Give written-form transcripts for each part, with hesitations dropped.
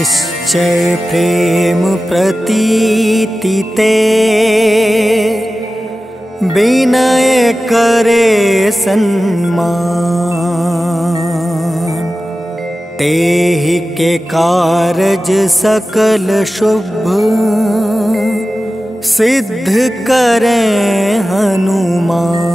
निश्चय प्रेम प्रतीति ते विनय करे सन्मान। तेहि के कारज सकल शुभ सिद्ध करें हनुमान।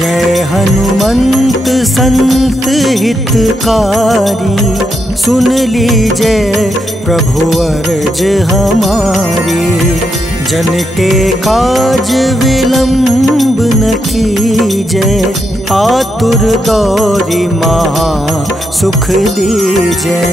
जय हनुमंत संत हितकारी, सुन लीजिए प्रभु अर्ज हमारी। जन के काज विलंब न कीजय, आतुर दौरी महा सुख दीजय।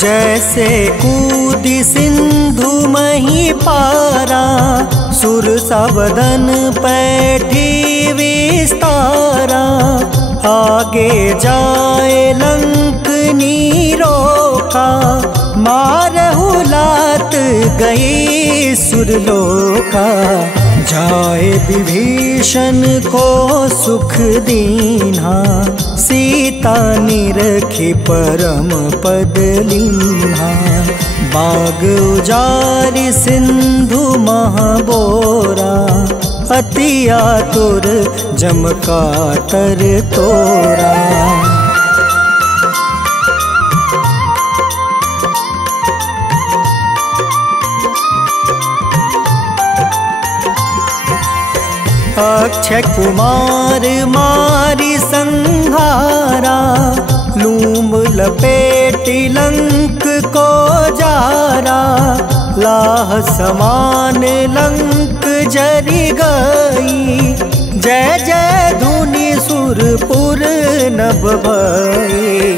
जैसे कूदी सिंधु मही पारा, सुर सबदन पैठी विस्तारा। आगे जाए लंक नीरोका, मारहु लात गई सुरलोका। जाए विभीषण को सुख दीन्हा, सीता निरखी परम पद लीन्हा। बाग उजारि सिंधु महाबोरा, अति आतुर जम कातर तोरा। अक्षय कुमार मारी संहारा, लूम लपेटी लंक को जारा। लाह समान लंक जरि गई, जय जय धुनि सुरपुर नभ भई।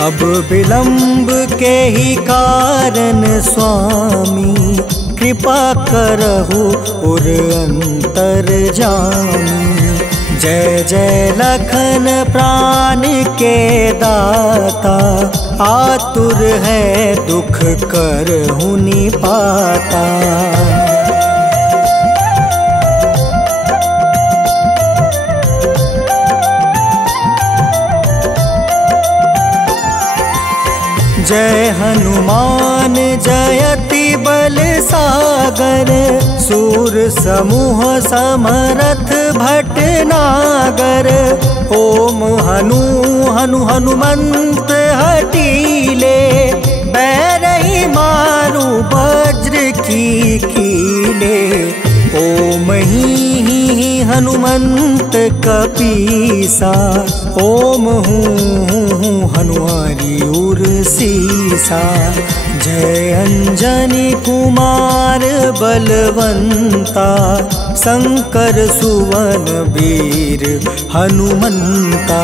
अब विलंब के ही कारण स्वामी, कृपा करहु उर अंतर जामी। जय जय लखन प्राण के दाता, आतुर है दुख करहु निपाता। जय हनुमान जयति बल सागर, सूर समूह समरथ भटनागर। ओम हनु हनु हनुमंत हटीले, बैरही मारू वज्र की कीले। ओम ही हनुमंत कपीसा, ओम हूँ हनुमारी उर सीसा। जय अंजनी कुमार बलवंता, शंकर सुवन वीर हनुमंता।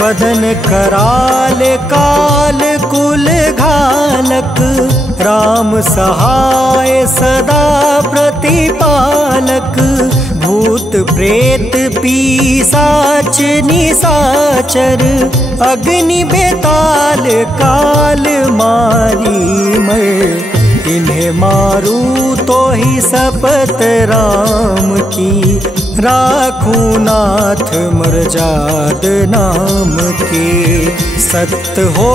बदन कराल काल कुल घालक, राम सहाय सदा प्रतिपालक। भूत प्रेत पिशाच निशाचर, अग्नि बेताल काल मारी मर। इन्हें मारू तो ही शपथ राम की, राखूं नाथ मर्याद नाम के। सत्य हो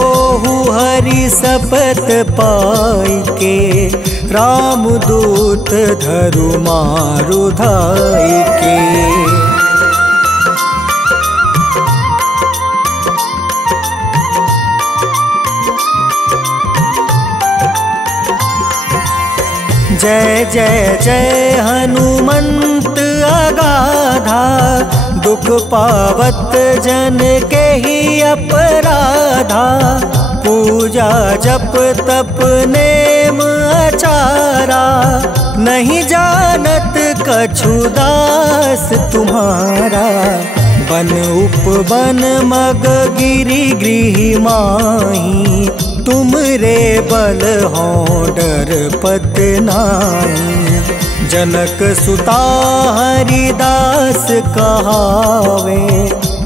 हरि शपथ पाई के, राम दूत धरु मारु धाई के। जय जय जय हनुमंत अगाधा, दुख पावत जन के ही अपराधा। पूजा जप तप नेम आचार, नहीं जानत कछु दास तुम्हारा। बन उपवन मग गिरि गृह माही, तुम रे बल हो डर पत नाही। जनक सुता हरिदास कहावे,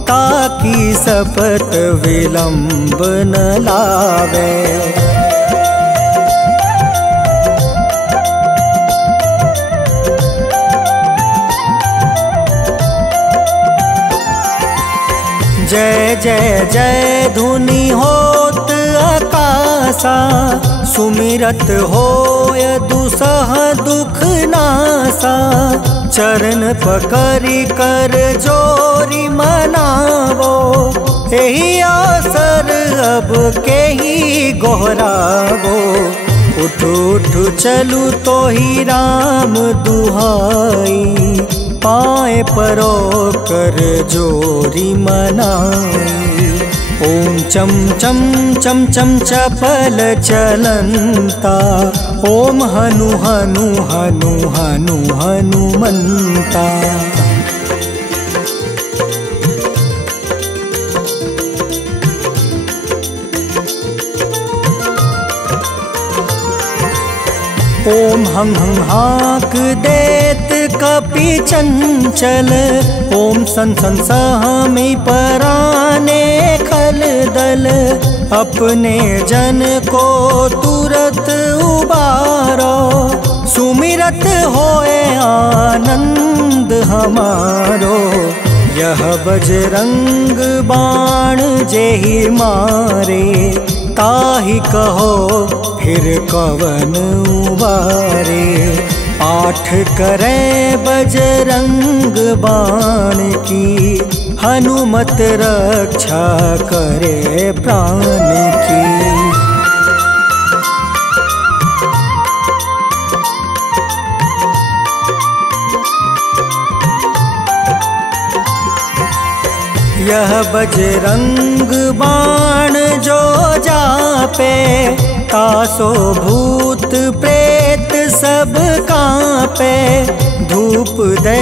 ताकि सपत विलंब न लावे। जय जय जय धुनि होत आकाशा, सुमिरत होय दुसह दुख नासा। चरण पकड़ि कर जोरी मनावो, एही अवसर अब केही गोहरावो। उठ उठ चलू तो ही राम दुहाई, पाए परो कर जोरी मनाई। ओम चम चम चम चम चपल चलंता, ओम हनु हनु हनु हनु हनुमंता। ओम हं हं हाक देत कपि चंचल, ओम सन सन सहमी पराने खल दल। अपने जन को तुरत उबारो, सुमिरत होए आनंद हमारो। यह बजरंग बाण जेहि मारे, ताहि कहो फिर कवन उबारे। पाठ करे बजरंग बाण की, हनुमत रक्षा करे प्राण की। यह बजरंग बाण जो जापे, तासो भूत प्रेत सब कांपे। धूप दे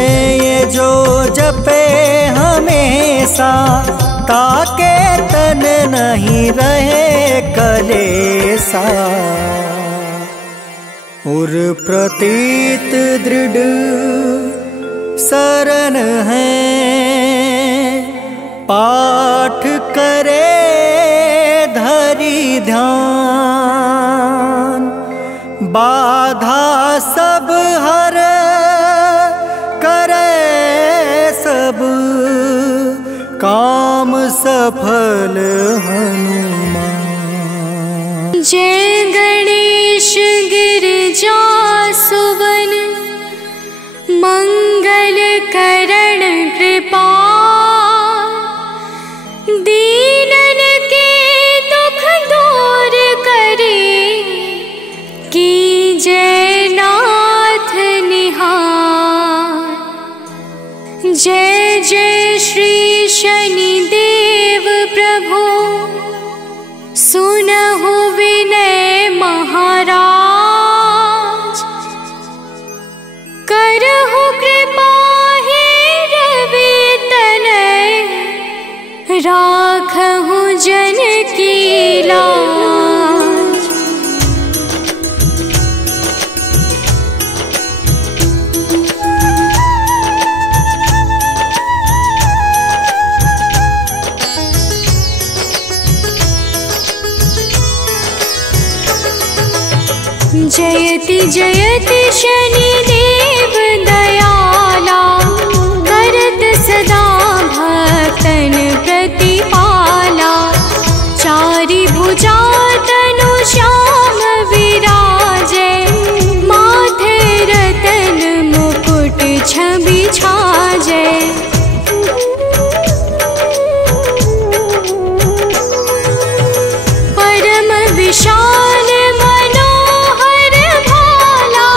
जो जपे हमेशा, ताके तन नहीं रहे कलेसा। उर प्रतीत दृढ़ शरण है, पाठ करे धरि ध्यान। बाधा सब हर करे सब, काम सफल हनुमान। जय गणेश गिरिजा सुवन, मंगल करण कृपा। दीनन के दुख दूर करे, की जय नाथ निहार। जय जय श्री शनिदेव प्रभु, सुनहु विनय महाराज। करहु कृपा हे रवि तनय, राखहु जन की लाज। जयति जयति शनिदेव दयाला, करत सदा भक्तन प्रतिपाला। चारि भुजा तनु श्याम विराजे, माथे रतन मुकुट छवि छाजे। परम विशाल मनोहर भाला,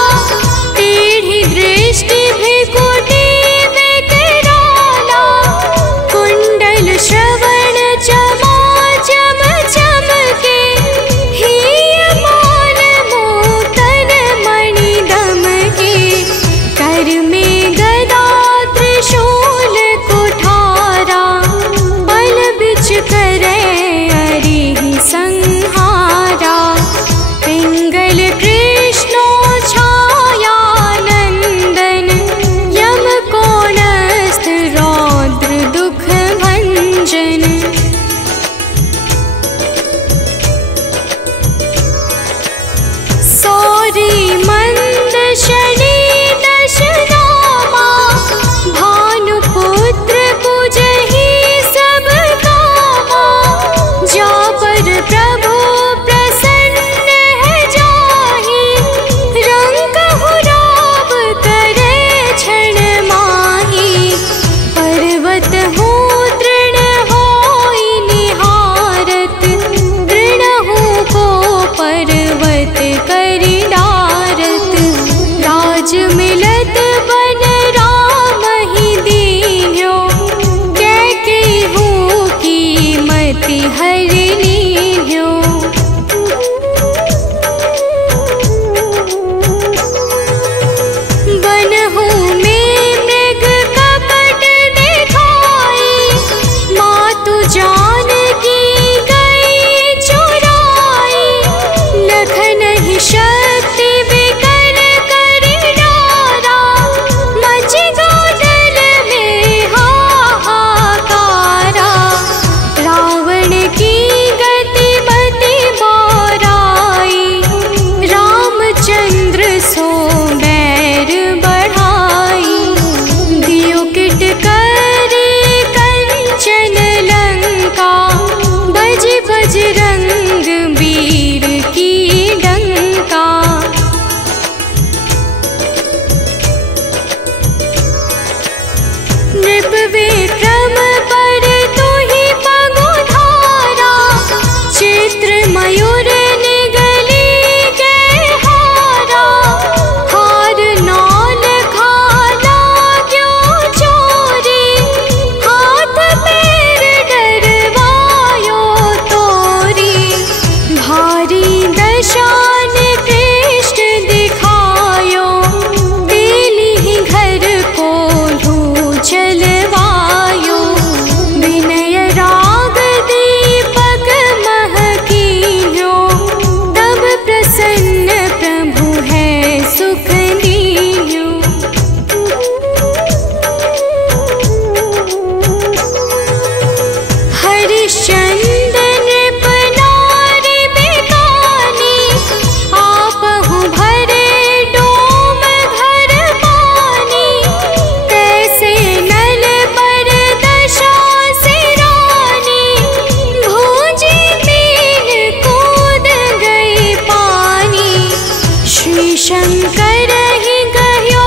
शंकर ही गयो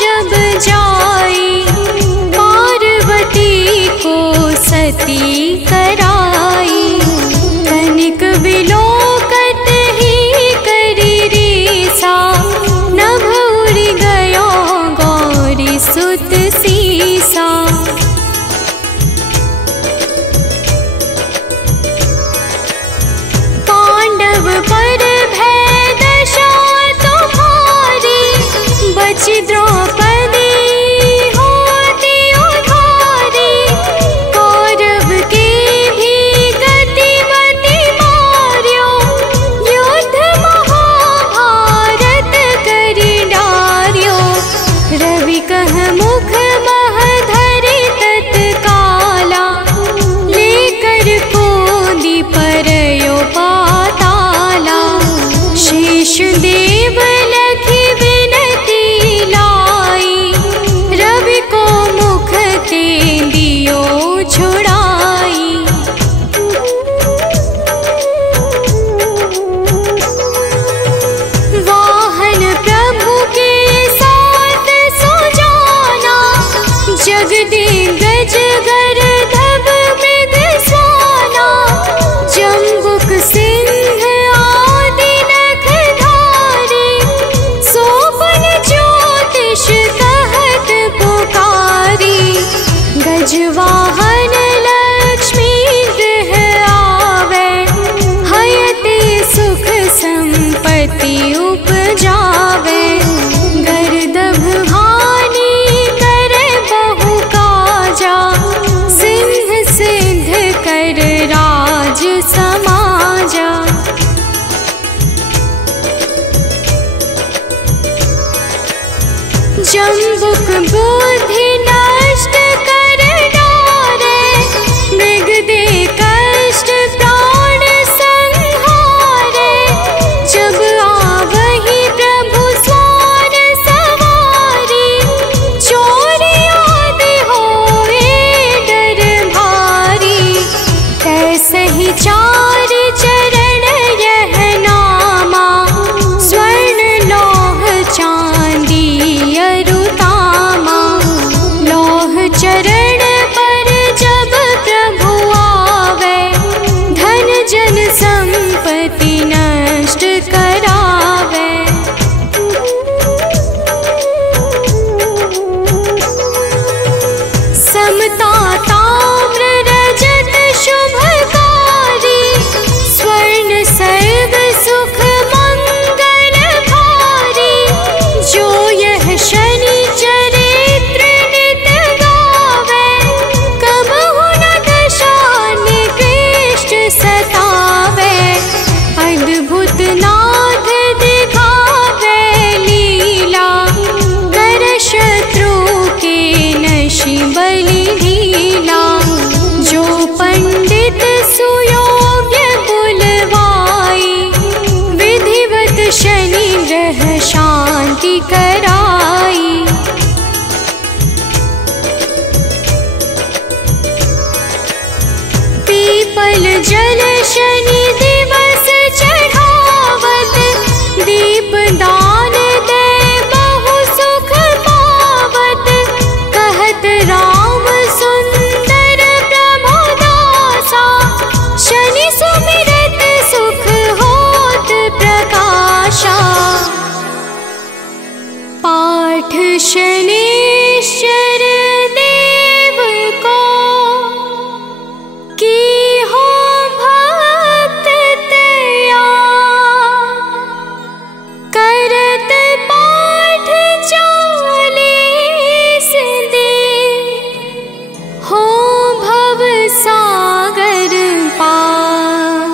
जब जाई, पार्वती को सती कराई। तनिक विलोकत ही करी रीसा, नभ उड़ गयो गौरी सुत सीसा। पांडव पर भय दशा तुम्हारी, बची द्रौपदी होती उधारी। कौरव की भी गतिमति मार्यो, युद्ध महाभारत करी डार्यो। रवि कह मुख मह धरि तत्काला, लेकर कूदी परयो पाताला। शेष देव लखी विनती लाई, रवि को मुख ते दियो छुड़ाई। वाहन प्रभु के साथ सुजाना, जगदिग्गज गर्दभ मृग स्वाना। जम्बुक सिंह आदि नखधारी, सोपन ज्योतिष कहत पुकारी। गजवाहन लक्ष्मी गृह आवे, हयते सुख संपत्ति उपजावे। गर्दभ हानि करे बहु काजा, सिंह सिद्ध कर राज समाजा। जम्बुक बुद्धि नष्ट कर डारे, मृग दे कष्ट प्राण संहारे। जब आवहि प्रभु स्वार सवारी, चोरी आदि होए डर भारी। कैसे ही चार चरण यह नामा, स्वर्ण लौह चांदी अरुतामा। लौह चरण पर जब प्रभु आवे, धन जन संपत्ति नष्ट करावे। समता ताम्र रजत शुभकारी, स्वर्ण सर्व सुख मंगल भारी। जो यह शनि चरित्र नित गावे, कबहु न दशा निकृष्ट सतावे। अद्भुत नाथ दिखावे लीला, कर शत्रु के नशि बलि ढीला। जो पंडित सुयोग्य बुलवाई, विधिवत शनि ग्रह शांति कराई। पीपल जल शनि दिवस चढ़ावत, दीप दान दे बहु सुख पावत। कहत राम सुंदर प्रभु दासा, शनि सुमिरत सुख होत प्रकाशा। पाठ शनिश्चर देव को, की हो भक्त तया। करत पाठ 40 दिन, हो भव सागर पार।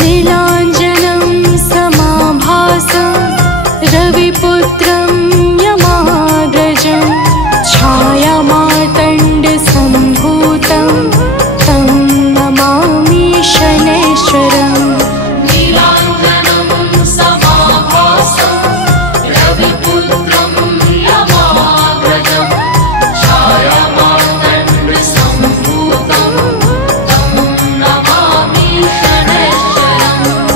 नीलाञ्जनं समाभासं रविपुत्रं यमाग्रजं छायामार्तण्डसम्भूतं तं नमामि शनैश्वरम्। नीलाञ्जनं समाभासं रविपुत्रं यमाग्रजं छायामार्तण्डसम्भूतं तं नमामि शनैश्वरम्।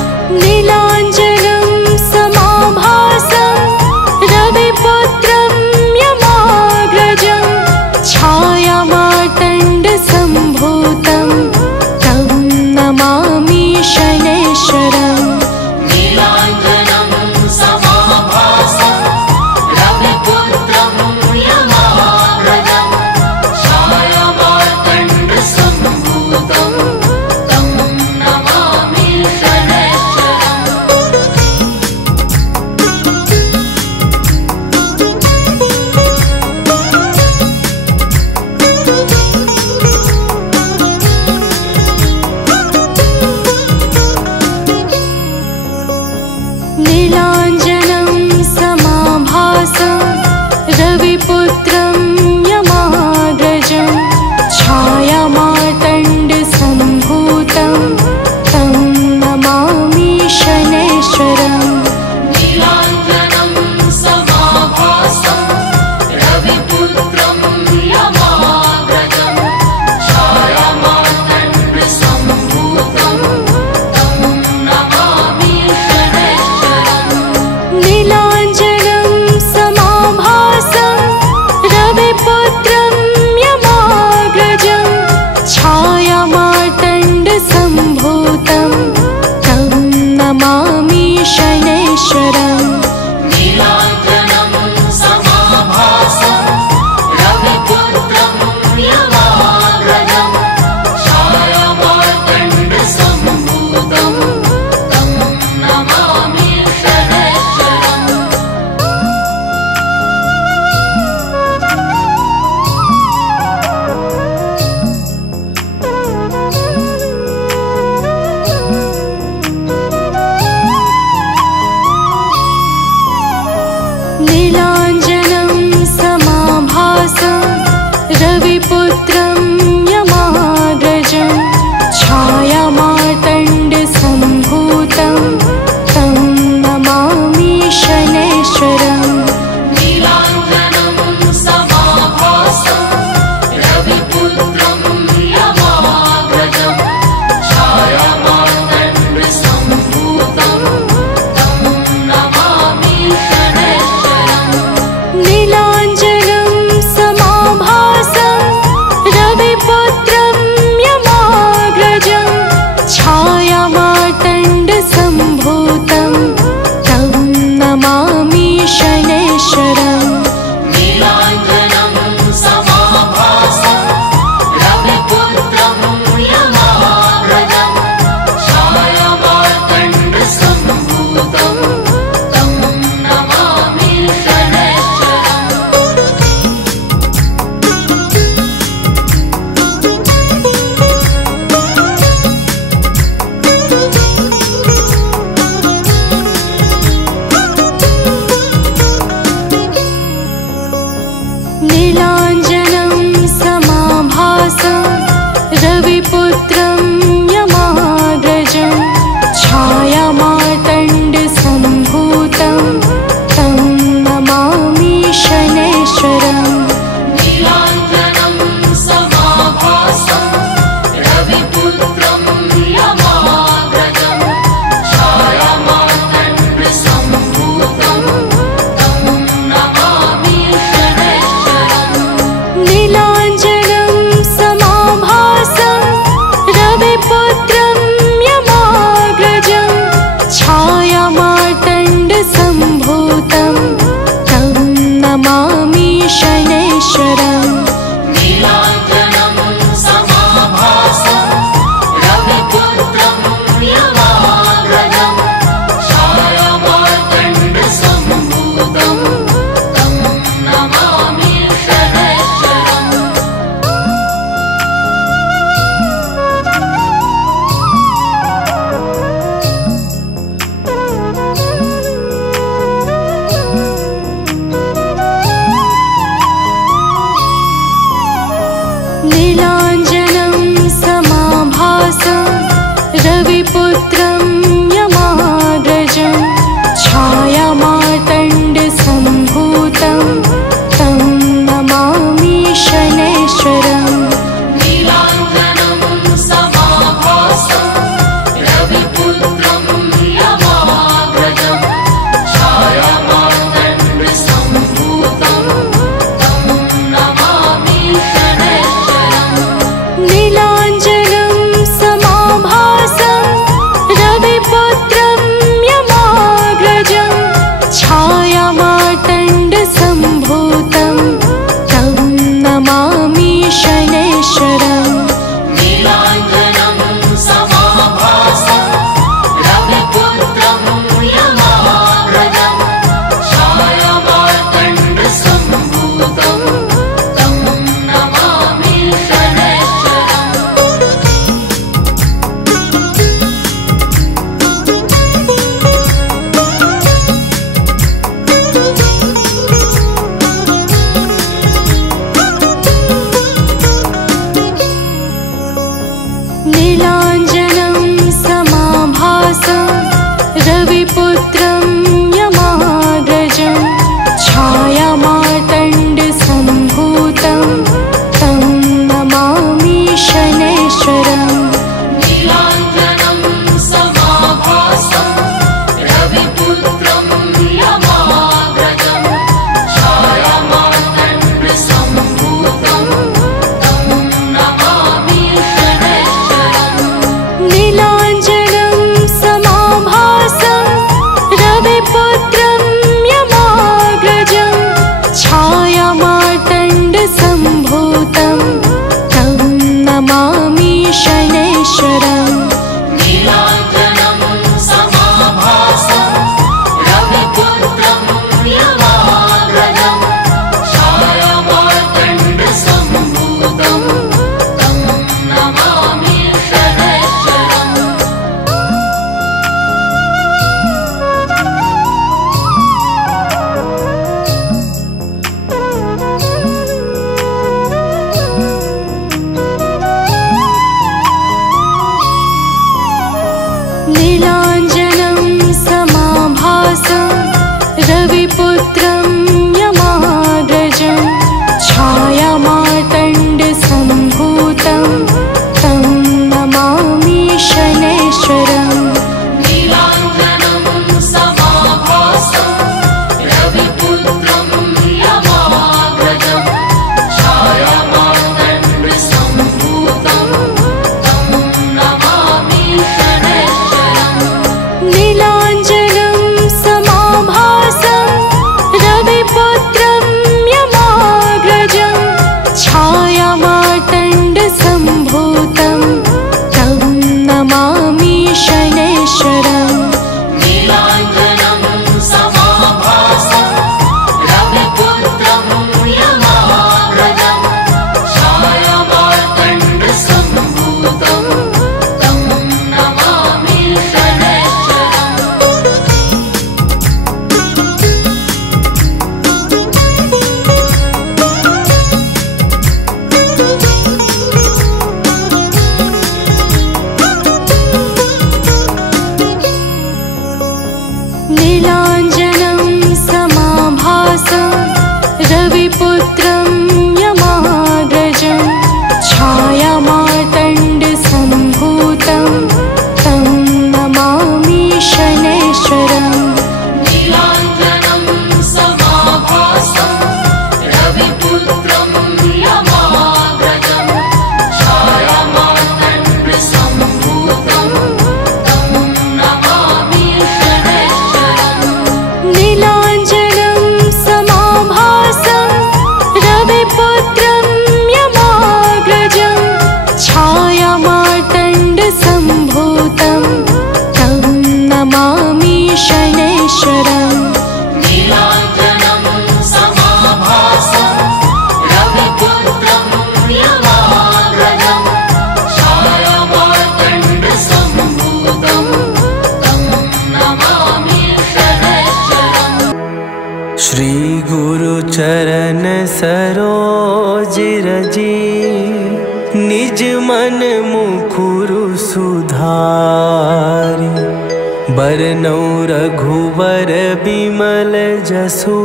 बरनौ रघुवर बिमल जसु,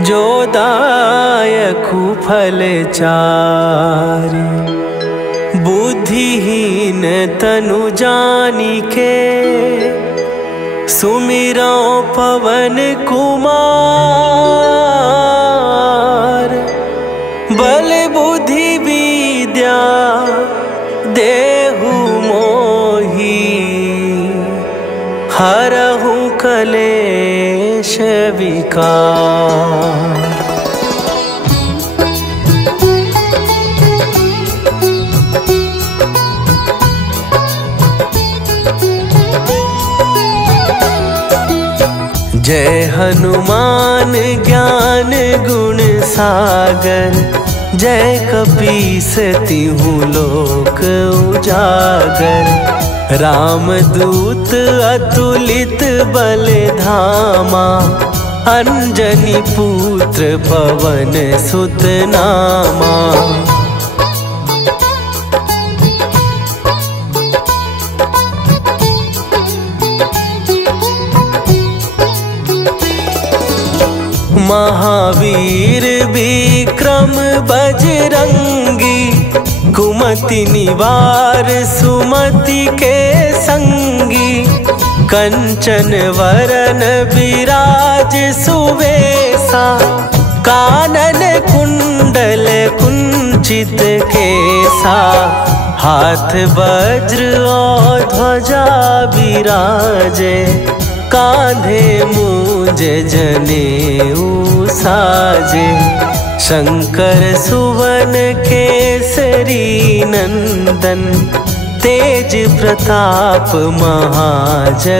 जो दायकु फल चारि। बुद्धिहीन तनु जानिके, सुमिरौ पवन कुमार। बल बुद्धि विद्या देहु मोहि, हरहु कलेश विकार। जय हनुमान ज्ञान गुण सागर, जय कपीस तिहु लोक उजागर। रामदूत अतुलित बल धामा, अंजनी पुत्र पवन सुत नामा। महावीर विक्रम बजरंगी, कुमति निवार सुमति के संगी। कंचन वरन विराज सुवेशा, कानन कुंडल कुंचित केसा। हाथ वज्र और ध्वजा विराजे, कांधे मूंज जनेऊ साजे। शंकर सुवन केसरी नंदन, तेज प्रताप महाजगवंदन।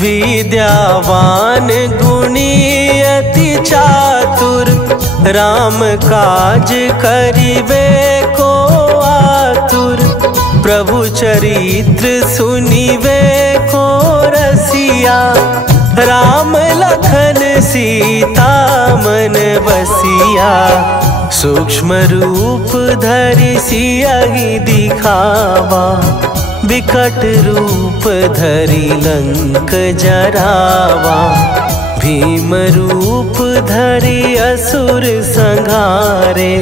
विद्यावान गुणी अति चातुर, राम काज करिबे को आतुर। प्रभु चरित्र सुनिबे को रसिया, राम लखन सीता मन बसिया। सूक्ष्म रूप धरि सियहि दिखावा, विकट रूप धरि लंक जरावा। भीम रूप धरि असुर संहारे,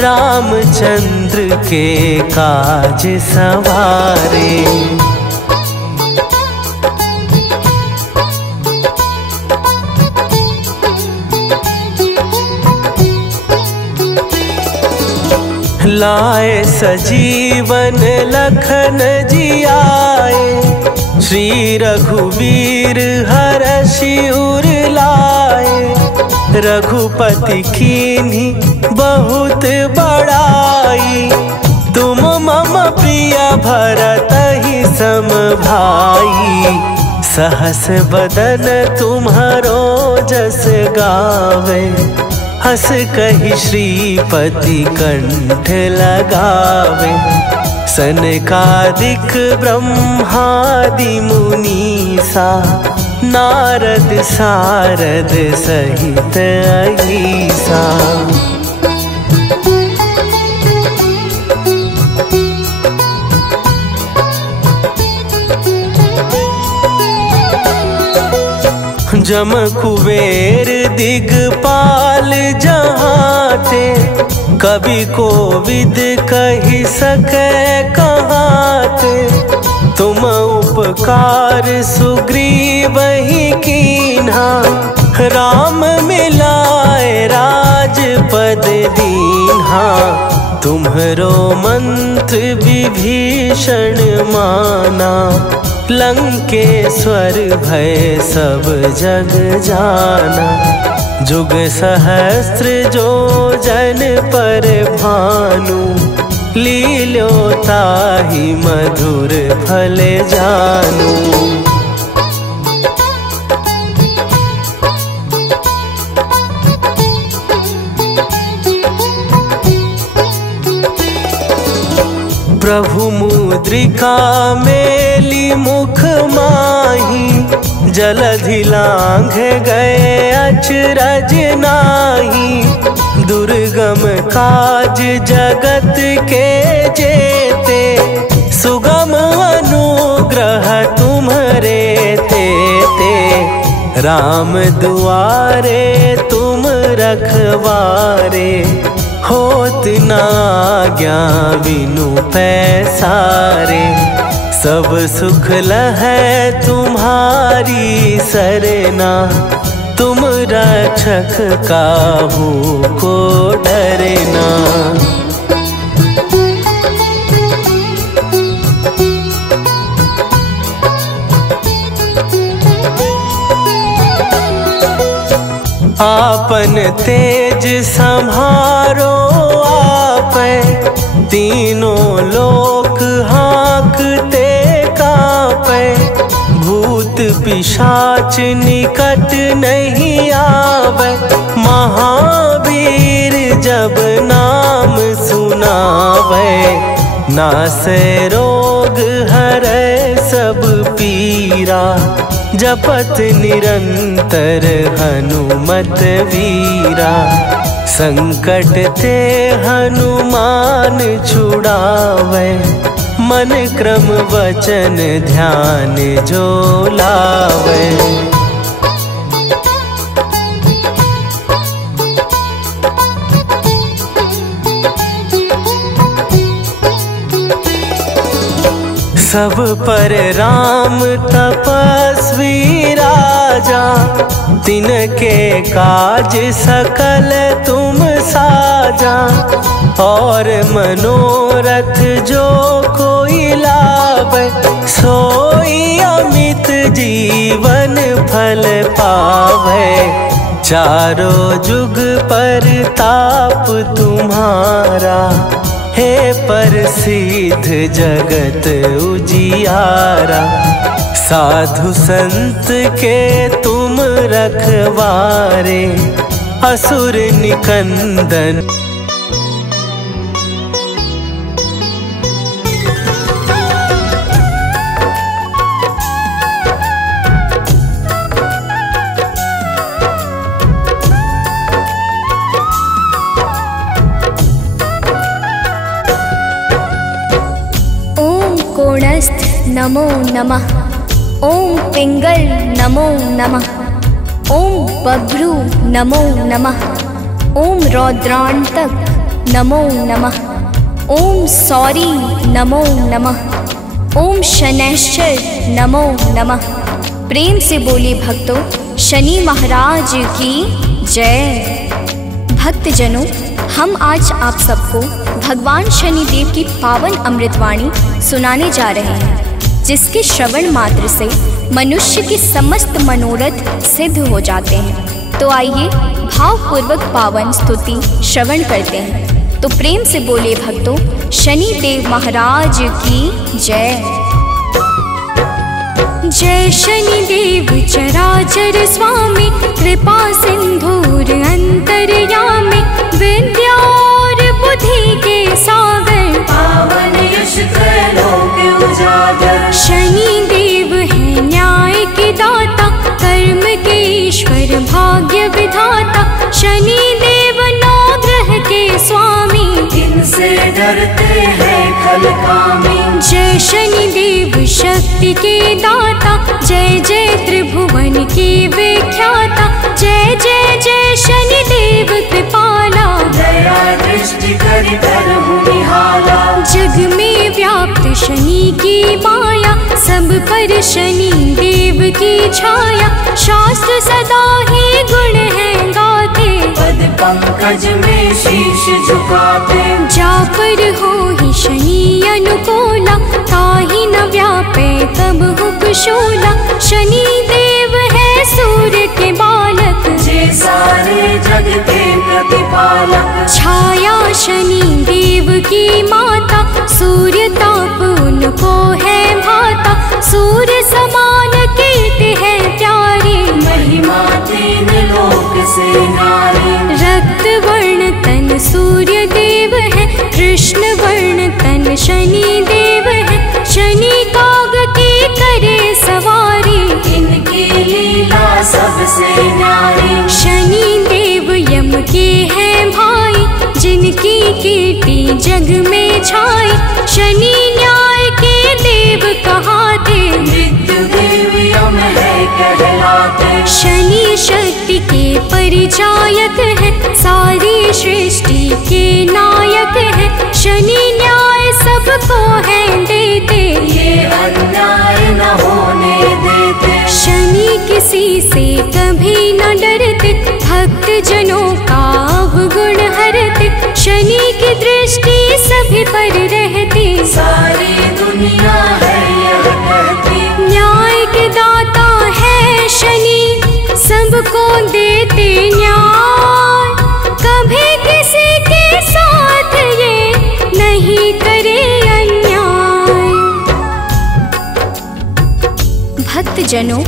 रामचंद्र के काज सवारे। लाए सजीवन लखन जियाए, श्री रघुवीर हरषि उर लाए। रघुपति कीन्ही बहुत बड़ाई, तुम मम प्रिय भरतहि सम भाई। सहस बदन तुम्हारो जस गावे, हस कहि श्रीपति कंठ लगावे। सनकादिक ब्रह्मादि मुनीसा, नारद सारद सहित अहीसा। जम कुबेर दिगपाल जहाँ थे, कवि कोविद कहि सकै कहाँ थे। तुम उपकार सुग्रीवहि कीन्हा, राम मिलाए राजपद दीन्हा। तुम्हरो मंत्र विभीषण माना, लंकेश्वर भय सब जग जाना। जुग सहस्त्र जो जन पर भानु, लील्यो ताहि मधुर फल जानू। प्रभु मुद्रिका मेली मुख माही, जलधि लांघ गए अचरज नाही। दुर्गम काज जगत के जेते, सुगम अनुग्रह तुम्हरे तेते। राम दुआरे तुम रखवारे, होत ना आज्ञा बिनु पैसारे। सब सुख लहै तुम्हारी सरना, तुम रक्षक काहू को डरना। आपन तेज संहारो आपै, तीनों लोक हाँकते कांपै। भूत पिशाच निकट नहीं आवे, महावीर जब नाम सुनावे। नासै रोग हरै सब पीरा, जपत निरंतर हनुमत वीरा। संकट ते हनुमान छुड़ावे, मन क्रम वचन ध्यान जो लावे। सब पर राम तपस्वी राजा, तिनके काज सकल तुम साजा। और मनोरथ जो कोई लावे, सोई अमित जीवन फल पावे। चारों जुग पर ताप तुम्हारा, हे प्रसिद्ध जगत उजियारा। साधु संत के तुम रखवारे, असुर निकंदन। नमो नमः। ओम पिंगल नमो नमः। ओम बब्रू नमो नमः। ओम रौद्रांतक नमो नमः। ओम सौरी नमो नमः। ओम शनैश्चर नमो नमः। प्रेम से बोले भक्तों, शनि महाराज की जय। भक्तजनों, हम आज आप सबको भगवान शनिदेव की पावन अमृतवाणी सुनाने जा रहे हैं, जिसके श्रवण मात्र से मनुष्य के समस्त मनोरथ सिद्ध हो जाते हैं। तो आइए भावपूर्वक पावन स्तुति श्रवण करते हैं। तो प्रेम से बोले भक्तों, शनिदेव महाराज की जय। जय शनिदेव चराचर स्वामी, कृपा सिंधुर अंतर्यामी। विद्या और बुद्धि के सागर, पावन यश त्रैलोक उजागर। शनिदेव है न्याय के दाता, कर्म के ईश्वर भाग्य विधाता। शनिदेव नौ ग्रह के स्वामी, इनसे डरते हैं खल कामी। जय शनिदेव शक्ति के दाता, जय जय त्रिभुवन के विख्याता। जय जय जय शनिदेव कृपाला, दया दृष्टि करि धरहु निहाला। जग में व्याप्त शनि की माया, सब पर शनि देव की छाया। शास्त्र सदा ही गुण है गाते, पद पंकज में शीश झुकाते। जा पर हो ही शनि अनुकूला, ताहि न व्यापे तब हो कुशोला। शनि देव है सूर्य के बालक, जे सारे जग के प्रतिपालक। छाया शनि देव की माता, सूर्य ताप उनको है भाता। सूर्य समान कीर्ति है प्यारी, महिमा तीन लोक से नारी। रक्त वर्ण तन सूर्य देव है, कृष्ण वर्ण तन शनि देव है। है न्यायी। शनि देव यम के हैं भाई, जिनकी कीर्ति जग में छाई। शनि न्याय के देव कहाते, मृत्यु देव यम है कहलाते। शनि शक्ति के परिचायक है, सारी सृष्टि के नायक है। शनि न्याय सबको है देते, ये अन्याय न होने देते। शनि किसी से कभी न डरते, भक्त जनों का अवगुण हरते। शनि की दृष्टि सभी पर रहती, सारी दुनिया है यह कहती। न्याय के दाता है शनि, सबको देते न्याय। कभी किसी के साथ ये नहीं करे अन्याय। भक्तजनों,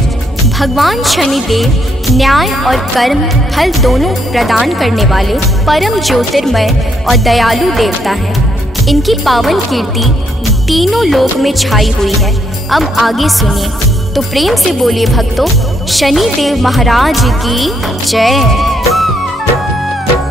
भगवान शनिदेव न्याय और कर्म फल दोनों प्रदान करने वाले परम ज्योतिर्मय और दयालु देवता हैं। इनकी पावन कीर्ति तीनों लोक में छाई हुई है। अब आगे सुनिए, तो प्रेम से बोलिए भक्तों, शनिदेव महाराज की जय।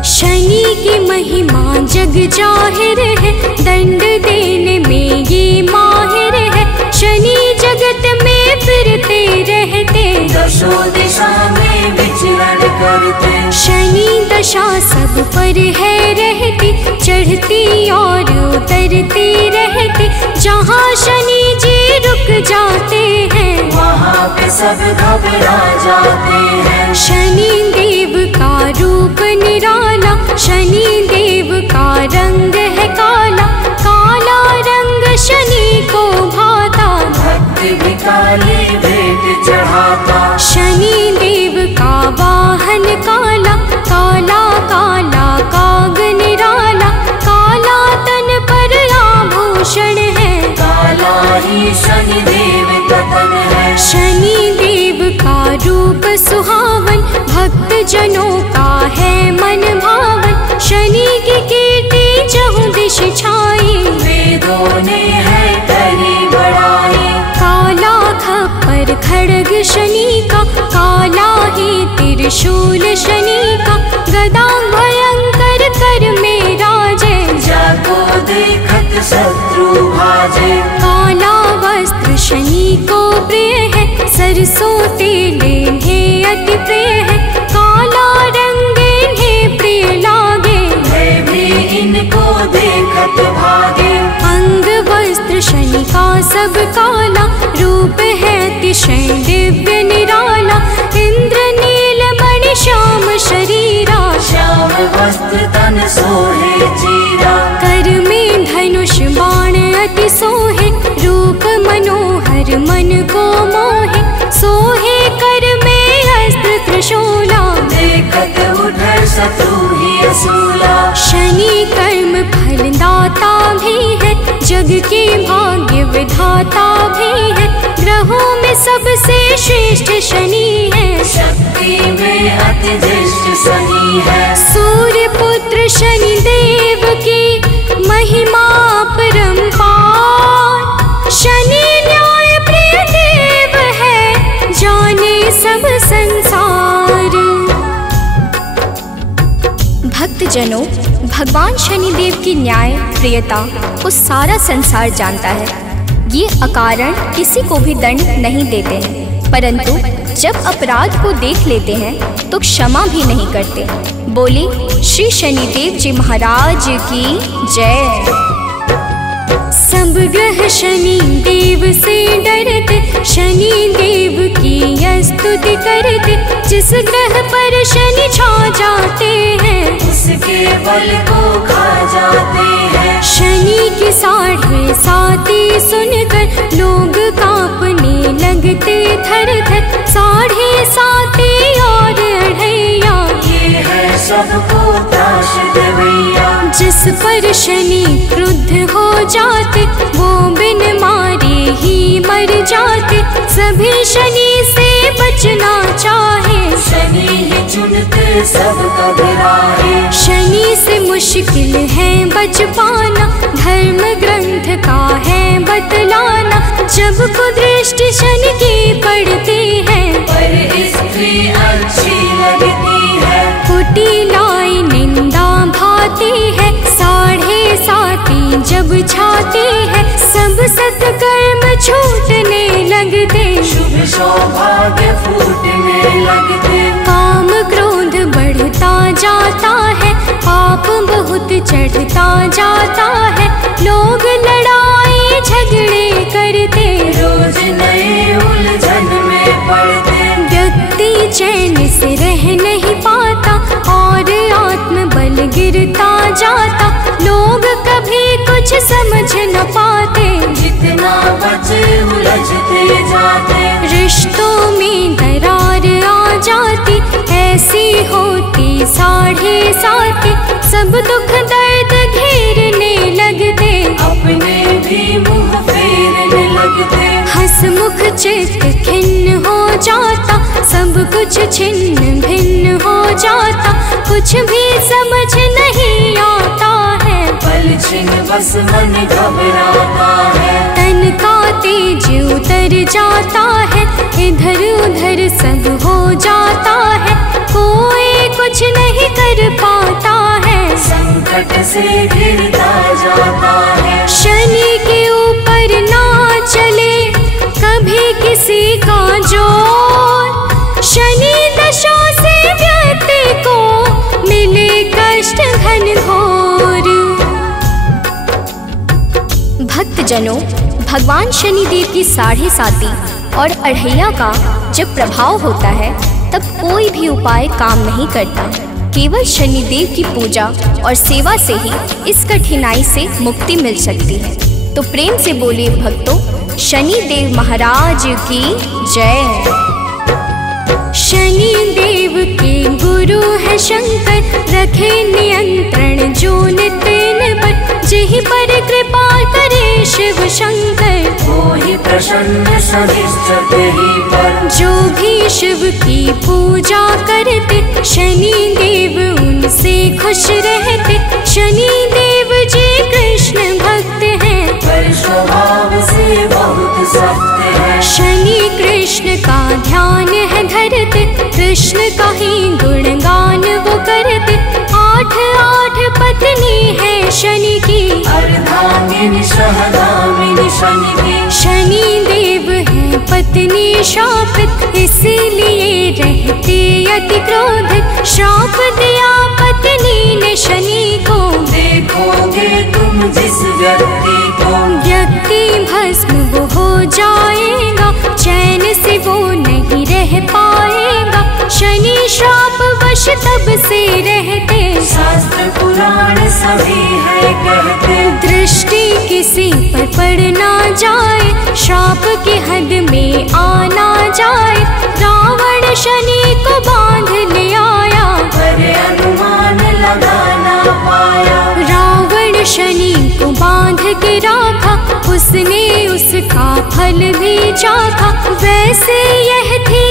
शनि की महिमा जग जाहिर है, दंड देने में ये माहिर है। शनि जगत में फिरते रहते, दशो दिशा में विचरण करते। शनि दशा सब पर है रहती, चढ़ती और उतरती रहती। जहाँ शनि जी रुक जाते हैं, वहाँ पे सब घबरा जाते हैं। शनि देव का रूप निराला, शनि देव का रंग है काला। काला रंग शनि को भाता, भक्त भी काली भेंट चढ़ाता। शनि देव का वाहन काला, काला काला काग निराला। काला तन पर आभूषण है, काला ही शनि देव का तन है। शनि देव का रूप सुहावन, भक्त जनों का है मन भावन। शनि की कीर्ति चहुं दिश छाई, वेदों ने है करी बड़ाई। काला खप्पर खड्ग शनि का, काला ही त्रिशूल शनि का। गदा भयंकर कर में राजे, जाको देखत शत्रु भाजे। काला वस्त्र शनि को प्रिय है, सरसों तेल इन्हें अति प्रिय है। काला रंग इन्हें प्रिय लागे, मैं भी इनको देखत भागे। अंग वस्त्र शनि का सब काला, रूप है अतिशय दिव्य निराला। इंद्र नील मणि श्याम शरीरा, श्याम वस्त्र तन सोहे चीरा। कर में धनुष बाण अति सोहे, रूप मनोहर मन को मोहे। सोहे कर में अस्त्र त्रिशूला, देखत उठे शत्रु ही असूला। शनि कर्म फलदाता भी है, जग के भाग्य विधाता भी है। ग्रहों में सबसे श्रेष्ठ शनि है, शक्ति में अति ज्येष्ठ शनि है। सूर्य पुत्र शनि देव की महिमा परम्पार। शनि न्याय प्रिय देव है, जाने सब संसार। भक्तजनों, भगवान शनिदेव की न्याय प्रियता को सारा संसार जानता है। ये अकारण किसी को भी दंड नहीं देते हैं, परंतु जब अपराध को देख लेते हैं तो क्षमा भी नहीं करते। बोले श्री शनिदेव जी महाराज की जय। सब ग्रह शनि देव से डरते, शनि देव की स्तुति करते। जिस ग्रह पर शनि छा जाते हैं, उसके बल को खा जाते हैं। शनि की 7.5 सुनकर लोग कांपने लगते थर थर। 7.5 और अढ़ैया, ये है सबको त्रास देवैया। जिस पर शनि क्रुद्ध हो जाते, वो बिन मारे ही मर जाते। सभी शनि से बचना चाहे, शनि ही चुनते से सब घबराए। शनि से मुश्किल है बच पाना, धर्म ग्रंथ का है बतलाना। जब कुदृष्टि शनि की पड़ती है, पर स्त्री अच्छी लगती है। कुटिलाई निंदा भाती है, 7.5 जब छाती है। सब सत्कर्म छूटने लगते, शुभ सौभाग्य फूटने लगते। काम क्रोध बढ़ता जाता है, पाप बहुत चढ़ता जाता है। लोग लड़ाई झगड़े करते, रोज नए उलझन में पड़ते। व्यक्ति चैन से रह नहीं पाता और आत्मबल गिरता जाता। लोग कभी कुछ समझ न पाते, जितना बचे उलझते जाते। रिश्तों में दरार आ जाती, ऐसी होती 7.5। सब दुख दर्द घेरने लगते, अपने भी मुंह फेरने लगते। हंसमुख चित्त खिन्न हो जाता, सब कुछ छिन्न भिन्न हो जाता। कुछ भी समझ नहीं आता है, पल छिन बस मन घबराता है। तन का तेज उतर जाता है, इधर उधर सब हो जाता है। कोई कुछ नहीं कर पाता है, संकट से घिरता जाता है। शनि के ऊपर ना चले कभी किसी का जोर। शनि दशा से व्यक्ति को मिले कष्ट घनघोर। भक्तजनों, भगवान शनिदेव की 7.5 और अढ़ैया का जब प्रभाव होता है तब कोई भी उपाय काम नहीं करता। केवल शनिदेव की पूजा और सेवा से ही इस कठिनाई से मुक्ति मिल सकती है। तो प्रेम से बोलिए भक्तों, शनिदेव महाराज की जय। शनिदेव के गुरु है शंकर, रखे नियंत्रण जो नित्य पर। जेहि पर कृपा करे शिव शंकर, वो ही प्रसन्न सनिश्चित ही पर। जो भी शिव की पूजा करते, शनिदेव उनसे खुश रहते। शनिदेव जी कृष्ण भक्त हैं, पर स्वभाव से बहुत सख्त है। शनि कृष्ण का ध्यान है धरते, कृष्ण का ही गुणगान वो करते। 8 पत्नी है शनि की, अर्धांगिनी सहगामिनी शनि की। शनि देव है पत्नी शापित, इसीलिए रहते अति क्रोधित। श्राप दिया पत्नी ने शनि को, देखोगे तुम जिस व्यक्ति को। व्यक्ति भस्म वो हो जाएगा, चैन से वो नहीं रह पाएगा। शनि श्राप वश तब से रहते, शास्त्र पुराण सभी है कहते। दृष्टि किसी पर पड़ ना जाए, श्राप की हद में आना जाए। रावण शनि को बांध ले आया, पर अनुमान लगा ना पाया। रावण शनि को बांध के रखा, उसने उसका फल भी चाखा। वैसे यह थी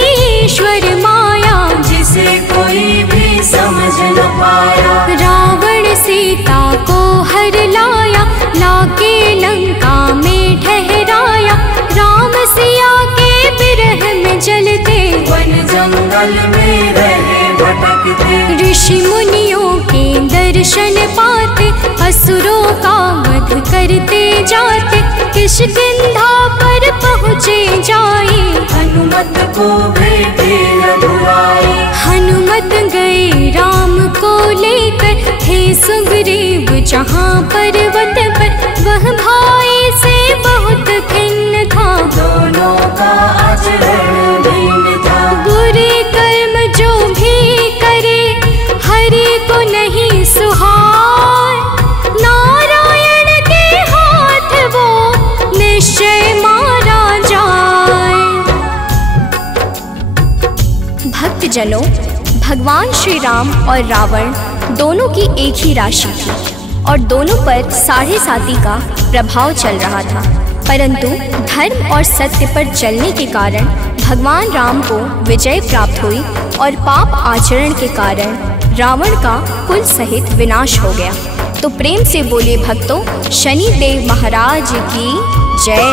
ईश्वर माया, जिसे कोई भी समझ न पाया। रावण सीता को हर लाया, लाके लंका में ठहराया। राम सिया के विरह में जलते, वन जंगल में रहे भटकते। ऋषि मुनियों के दर्शन पाते, असुरों का वध करते जाते। किष्किंधा पर पहुँचे जाए, हनुमत को भेटे रघुराई। हनुमत गए राम को लेकर, थे सुग्रीव जहाँ पर्वत पर। वह भाई से बहुत खिन्न था, दोनों का आचरण भिन्न था। बुरे कर्म जो भी करे, हरि को नहीं सुहाए। नारायण के हाथ वो निश्चय मारा जाए। भक्तजनों, भगवान श्री राम और रावण दोनों की एक ही राशि थी और दोनों पर 7.5 का प्रभाव चल रहा था। परंतु धर्म और सत्य पर चलने के कारण भगवान राम को विजय प्राप्त हुई और पाप आचरण के कारण रावण का कुल सहित विनाश हो गया। तो प्रेम से बोले भक्तों, शनि देव महाराज की जय।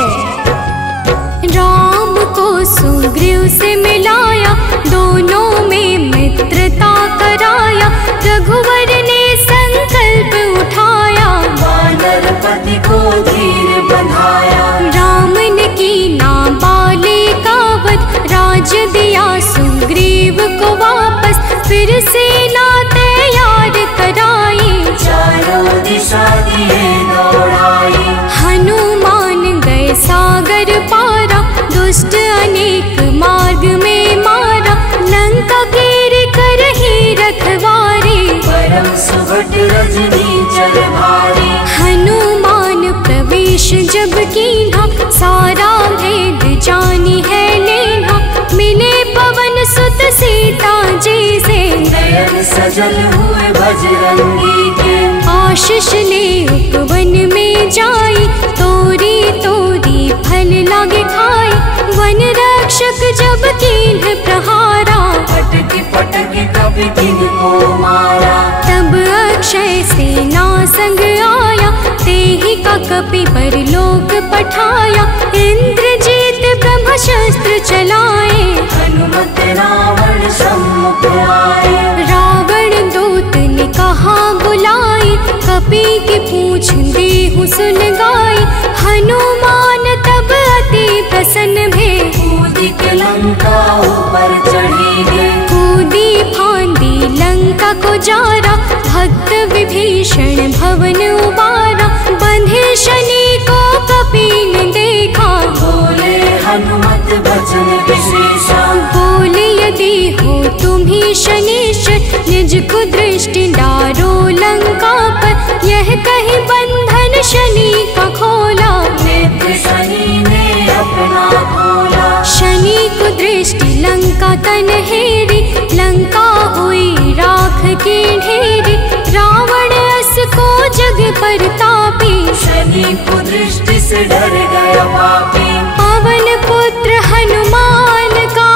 राम को सुग्रीव से मिलाया, दोनों में मित्रता कराया, रघुवर ने संकल्प उठाया, वानरपति को धीर बंधाया। राम ने की नाबालिका वध, राज दिया सुग्रीव को वापस, फिर सेना तैयार कराई, चारों दिशा दिए दौड़ाई। हनुमान गए सागर पारा, दुष्ट अनेक मार्ग में मारा, लंका घेर कर ही रखवारी, परम सुभट रजनी चर भारी। हनुमान प्रवेश जब कीन्हा, सारा भेद जानी है लेना, मिले पवन सुत सीता जी से, नयन सजल हुए बजरंगी के। आशीष ले उपवन में जाई, तोरी तोरी फल लागे खाई, वन रक्षक जब कीन्ह प्रहारा, पटकी पटकी कपि किनको मारा। तब अक्षय सेना संग आया, तेहि का कपि पर लोक पठाया, इंद्रजीत ब्रह्मशस्त्र चलाए, हनुमत रावण सम्मुख आए। रावण दूत ने कहा बुलाई, कपि की पूछ देहु सुलगाई, हनुमान तब अति प्रसन्न भे, कूदी के लंका ऊपर चढ़ी गे। कूदी फांदी लंका को जारा, भक्त विभीषण भवन उबारा, बंधे शनि को कपि ने देखा, बोले हनुमत वचन विशेषा। बोले यदि हो तुम्ही शनिश्चर, निज को दृष्टि डारो लंका पर, यह कही बंधन शनि का खोला, नेत्र शनि ने अपना खोला। शनि को दृष्टि लंका तन हेरी, लंका हुई राख की ढेरी, रावण अस को जग पर तापी, शनि को दृष्टि से डर गया पापी। पवन पुत्र हनुमान का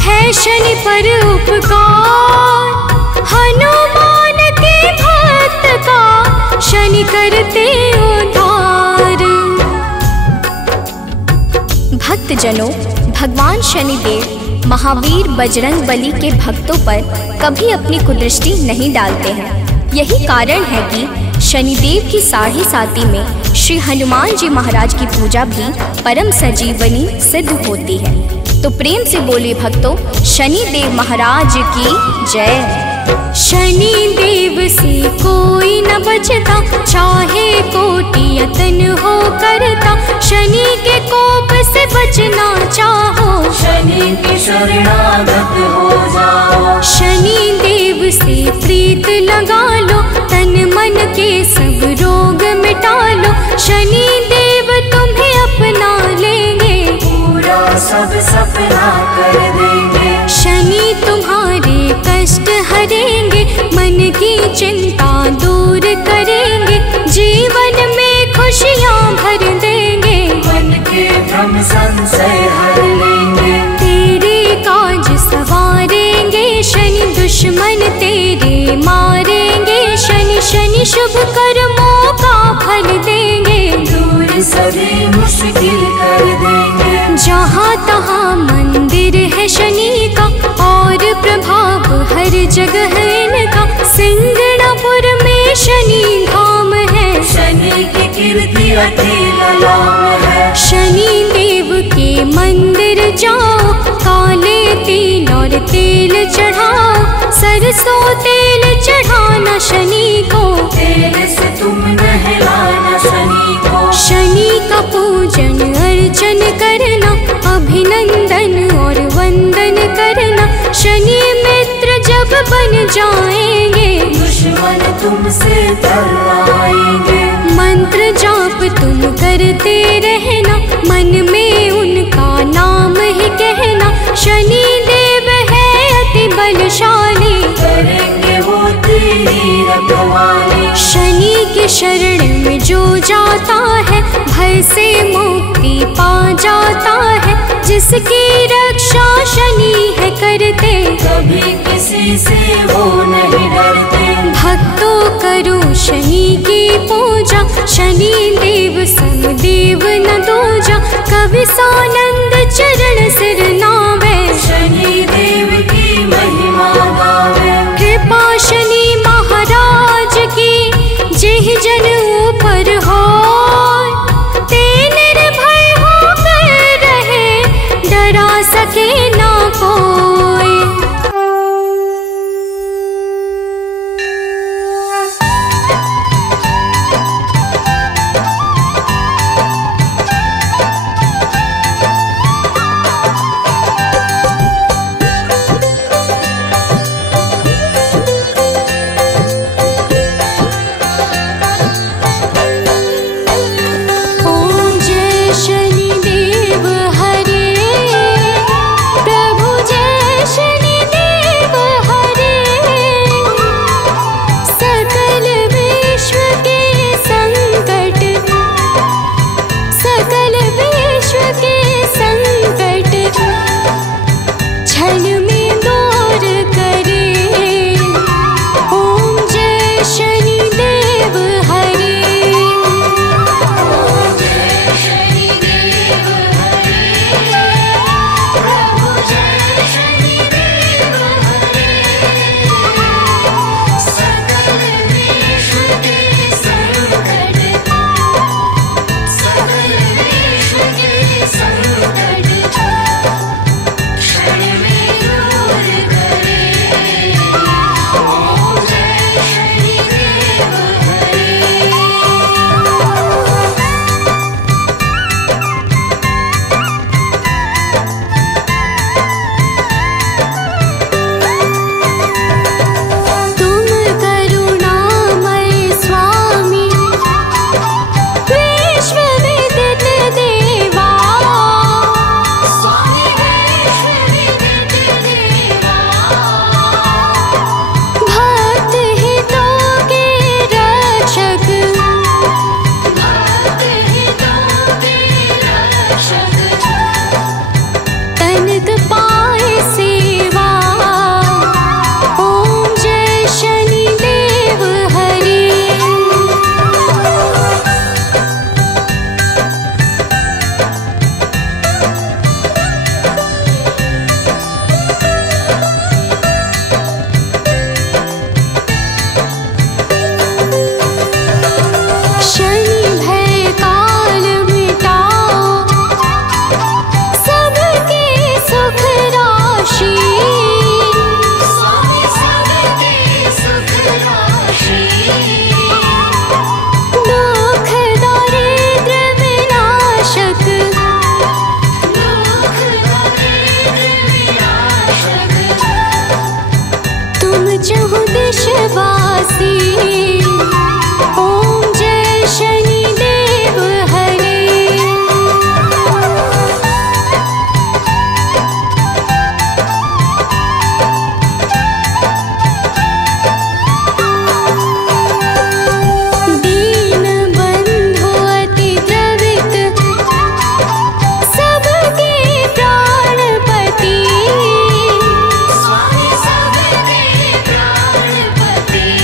है शनि पर उपकार, हनुमान के भक्त का शनि करते उद्धार। भक्तजनों, भगवान शनिदेव महावीर बजरंग बली के भक्तों पर कभी अपनी कुदृष्टि नहीं डालते हैं। यही कारण है कि शनिदेव की साढ़े साती में श्री हनुमान जी महाराज की पूजा भी परम सजीवनी सिद्ध होती है। तो प्रेम से बोले भक्तों, शनिदेव महाराज की जय। शनि देव से कोई न बचता, चाहे कोटि यतन हो करता, शनि के कोप से बचना चाहो, शनि की शरणागत हो जाओ। शनि देव से प्रीत लगा लो, तन मन के सब रोग मिटा लो, शनि देव तुम्हें अपना लेंगे, पूरा सब सपना कर देंगे। शनि तुम्हारे कष्ट हरेंगे, मन की चिंता दूर करेंगे, जीवन में खुशियाँ भर देंगे, मन के भ्रम संशय हर लेंगे। तेरे काज सवारेंगे, शनि दुश्मन तेरे मारेंगे, शनि शनि शुभ कर्मों का फल देंगे, दूर सभी मुश्किल कर देंगे। जहाँ तहाँ मंदिर है शनि का, और प्रभाव हर जगह इनका, सिंगणापुर में शनि धाम है, शनि की कीर्ति अति ललाम है। शनि देव के मंदिर जाओ, काले तिल और तेल चढ़ाओ, सरसों तेल चढ़ाना शनि को, तेल से तुम नहलाना शनि को। शनि का पूजन अर्चन करना, अभिनंदन और वंदन करना, शनि मित्र जब बन जाएंगे, दुश्मन तुमसे डराएंगे। मंत्र जाप तुम करते रहना, मन में उनका नाम ही कहना, शनि देव है अति बलशाली, करेंगे वो तेरी रखवाली। शनि के शरण में जो जाता है, भय से मुक्त जिसकी रक्षा शनि है करते, कभी किसी से वो नहीं डरते। भक्तों करो शनि की पूजा, शनि देव समदेव न दूजा। कवि सानंद चरण सिर नावे, शनि देव की महिमा गावे। कृपा शनि महाराज की, जेहि जन ऊपर होय, ते निर्भय होकर रहे, डरा सके ना कोई। स्वामी सबके प्राणपति।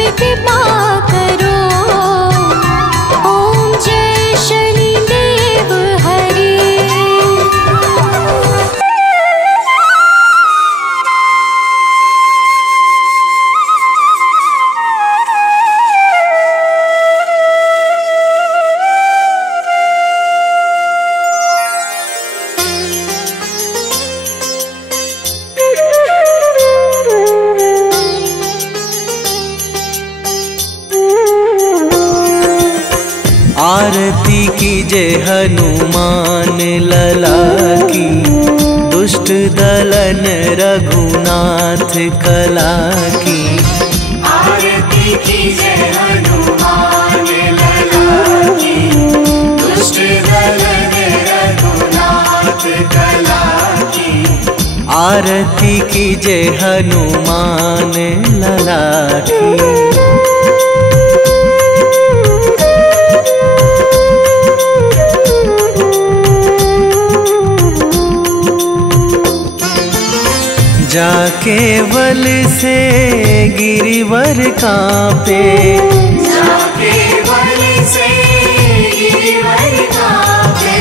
पे कृपा करो। ओम जय शनिदेव हरे। आरती कीजे हनुमान लला की, दुष्ट दलन रघुनाथ कला की। आरती कीजे हनुमान लला की, दुष्ट दलन रघुनाथ कला की। आरती कीजे हनुमान लला की। जाके बल से गिरिवर कांपे, जाके बल से गिरिवर कांपे।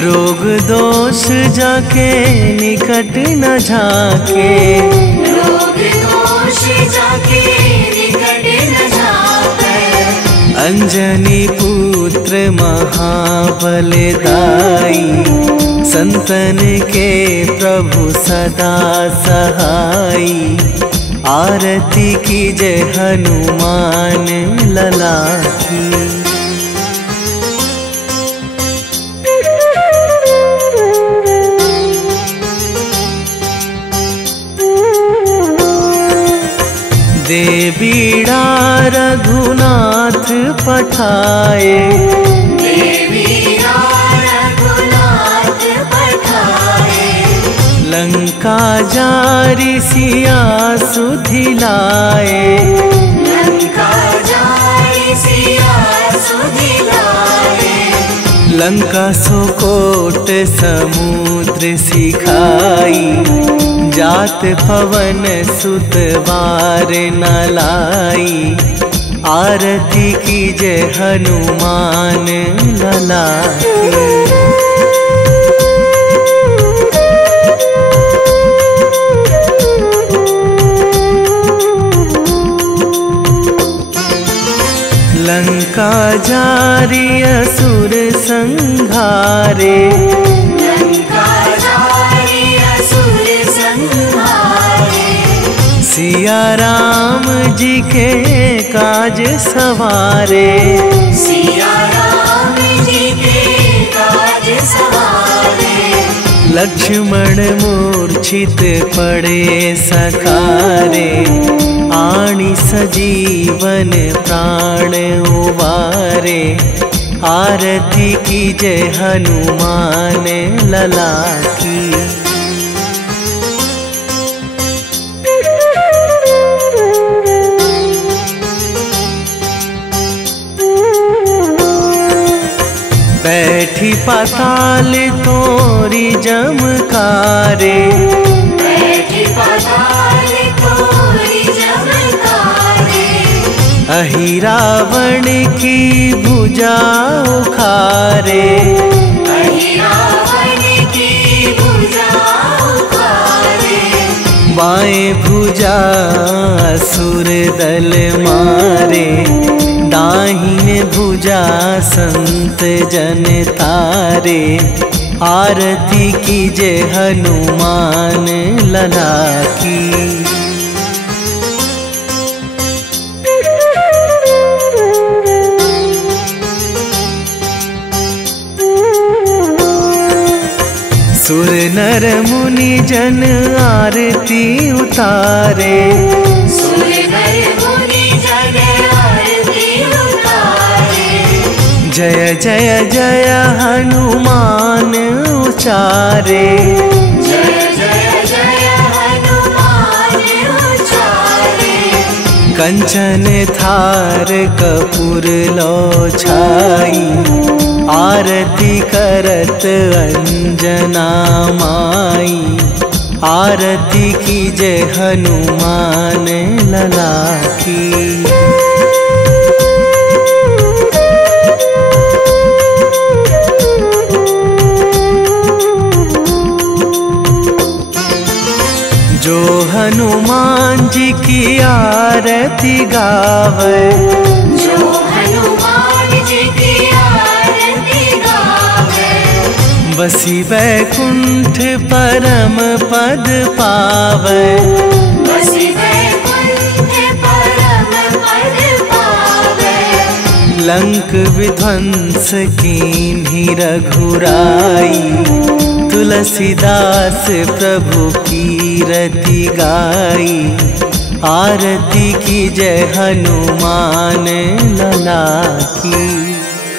रोग दोष जाके निकट न झाके, रोग दोष जाके निकट न झाके। अंजनी पुत्र महाबलदाई, संतन के प्रभु सदा सहाई। आरती कीजे हनुमान लला की। देवीड़ा रघुनाथ पठाए, देवीड़ा रघुनाथ पठाए। लंका जारी सिया सुधिलाए, लंका जारी सिया सुधिलाए। लंका सुकोट समुद्र सिखाई, जात पवन सुत बार न लाई। आरती कीजे हनुमान लला की। लंका जारी असुर संहारे, लंका जारी असुर संहारे। सिया राम जी के काज सवारे, सिया राम जी के काज सवारे। लक्ष्मण मूर्छित पड़े सकारे, आणी सजीवन प्राण उबारे। आरती कीजे हनुमान लला की। बैठी पाताल तोरी जमकारे, बैठी पाताल तोरी जमकारे। अहि रावण की भुजा उखारे, अहि रावण की भुजा उखारे। बाएं भुजा असुर दल मारे, दाहिने भुजा संत जन तारे। आरती कीजे हनुमान लला की। सुर नर मुनि जन आरती उतारे, सुर नर मुनि जन आरती उतारे। जय जय जय हनुमान उचारे, जय जय जय हनुमान उचारे। कंचन थार कपूर लो छाई, आरती करत अंजना माई। आरती कीजे हनुमान लला की। की आरती गावे, जो हनुमान जी की आरती गावे। बसी वैकुंठ परम पद पावे, बसी वैकुंठ परम पद पावे। लंक विध्वंस कीन्ही रघुराई, तुलसीदास प्रभु कीरति गाई। आरती की जय हनुमान लला की।